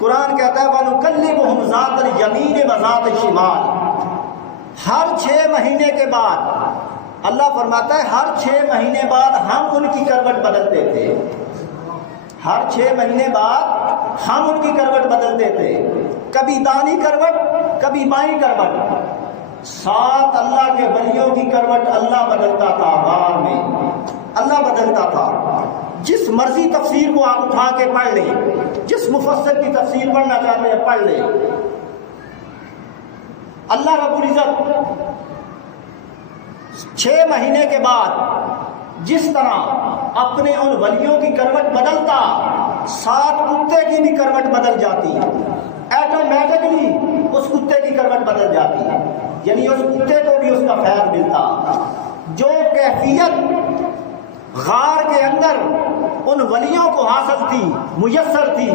قرآن کہتا ہے وَنُكَلِّمُهُمْ ذَاتَ الْيَمِينِ وَذَاتَ الشِّمَالِ، ہر 6 مہینے کے بعد اللہ فرماتا ہے ہر 6 مہینے بعد ہم ان کی کروٹ بدلتے تھے، ہر 6 مہینے بعد ہم ان کی کروٹ بدلتے تھے، کبھی دانی کروٹ کبھی بائیں کروٹ۔ 7 اللہ کے ولیوں کی کروٹ اللہ بدلتا تھا، غار میں اللہ بدلتا تھا۔ جس مرضی تفسیر کو آپ اٹھا کے پڑھ لیں، جس مفسر کی تفسیر پڑھنا چاہتے ہیں پڑھ لیں، اللہ رب العزت 6 مہینے کے بعد جس طرح اپنے ان ولیوں کی کروٹ بدلتا، 7 کتے کی بھی کروٹ بدل جاتی، ایٹومیٹکلی اس کتے کی کروٹ بدل جاتی، یعنی اس کتے کو بھی اس کا فیض ملتا۔ جو کیفیت غار کے اندر ان ولیوں کو حاصل تھی، میسر تھی،